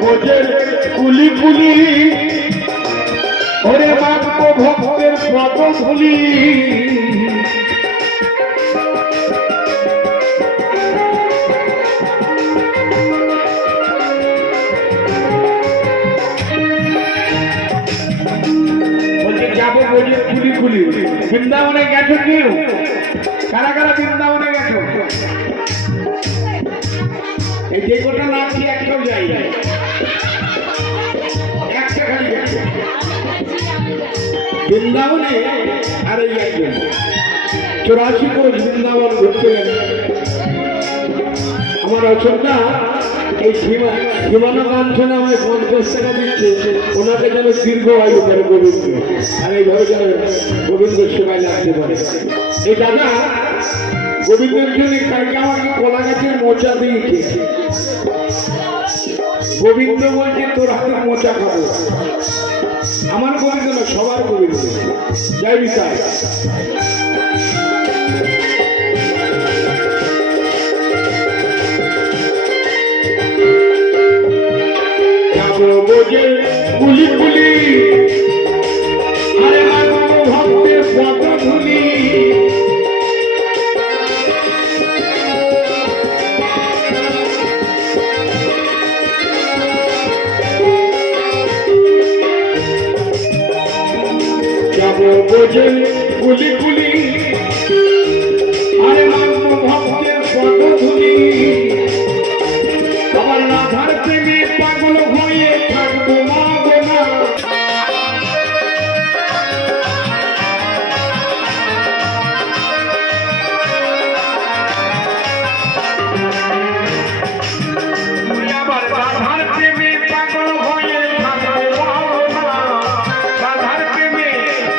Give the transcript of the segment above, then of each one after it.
বোঝের কুলি কুলি ওরে মাগো ভক্তের পদ ধুলি বলছে যাবো বোঝের কুলি কুলি বৃন্দাবনে গেছো কেউ কারা কারা বৃন্দাবনে গেছো এই যে কোটা না কি একটাও যাই একটা খালি গেছে বৃন্দাবনে আর এই একজন 84 কোষ বৃন্দাবন ঘুরতে গেছে আমার অশোকটা এই সীমানা কাঞ্চনে আমায় 50 টাকা দিচ্ছে ওনাকে যেন দীর্ঘ আয়ু করে গোবিন্দ আর এইভাবে যেন গোবিন্দ সেবায় লাগতে পারে এই দাদা গোবিন্দের জন্য কালকে আমাকে কলা গাছের মোচা দিয়েছে গোবিন্দ বলছে তোর হাতে মোচা খাবো আমার গোবিন্দ না সবার গোবিন্দ জয় বিকাশ বোঝে গুলি গুলি আরে মাগো ভক্তের পদ ধুলি বোঝে গুলি গুলি আরে মাগো ভক্তের পদ ধুলি আমার রাধার প্রেমে পাগল হয়ে থাকবো মাগো না আমার রাধার প্রেমে পাগল হয়ে থাকবো মাগো না রাধার প্রেমে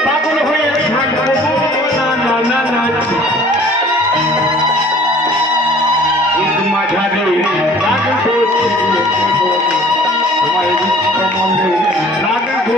পাগল হয়ে থাকবো না না না না মাঝারে রাখবো তোমার কমলে রাখবো কমলে রাখবো